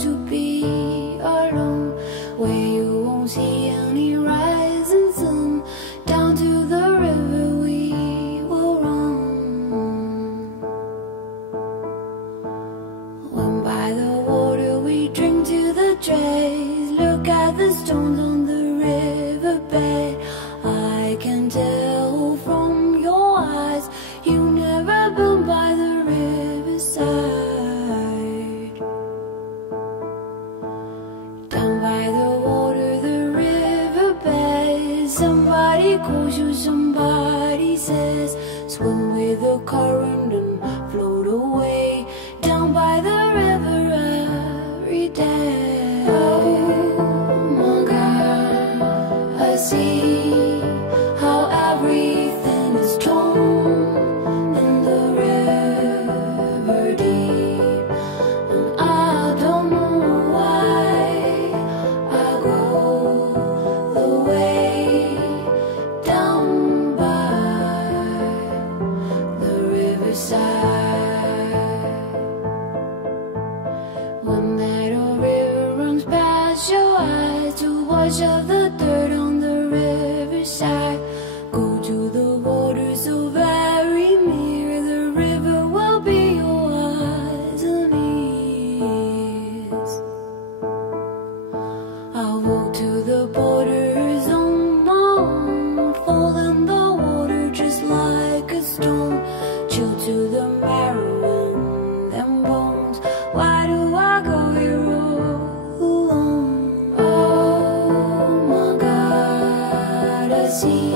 to be alone, where you won't see any rising sun. Down to the river we will run. When by the water we drink to the dregs, look at the stones on the riverbed. I can tell from your eyes you never been by the riverside. Down by the water, the riverbed, somebody calls you, somebody says, swim with the current and float away. Down by the river every day. Oh my God, I see how everything is torn in the river deep, and I don't know why I go the way down by the riverside. When that old river runs past your eyes to wash off the dirt on the riverside, go to the water so very near, the river will be your eyes and ears. I'll walk to the borders on my own, fall in the water just like a stone, chill to the marrow in them bones. Why do I go here all alone? Oh my God, I see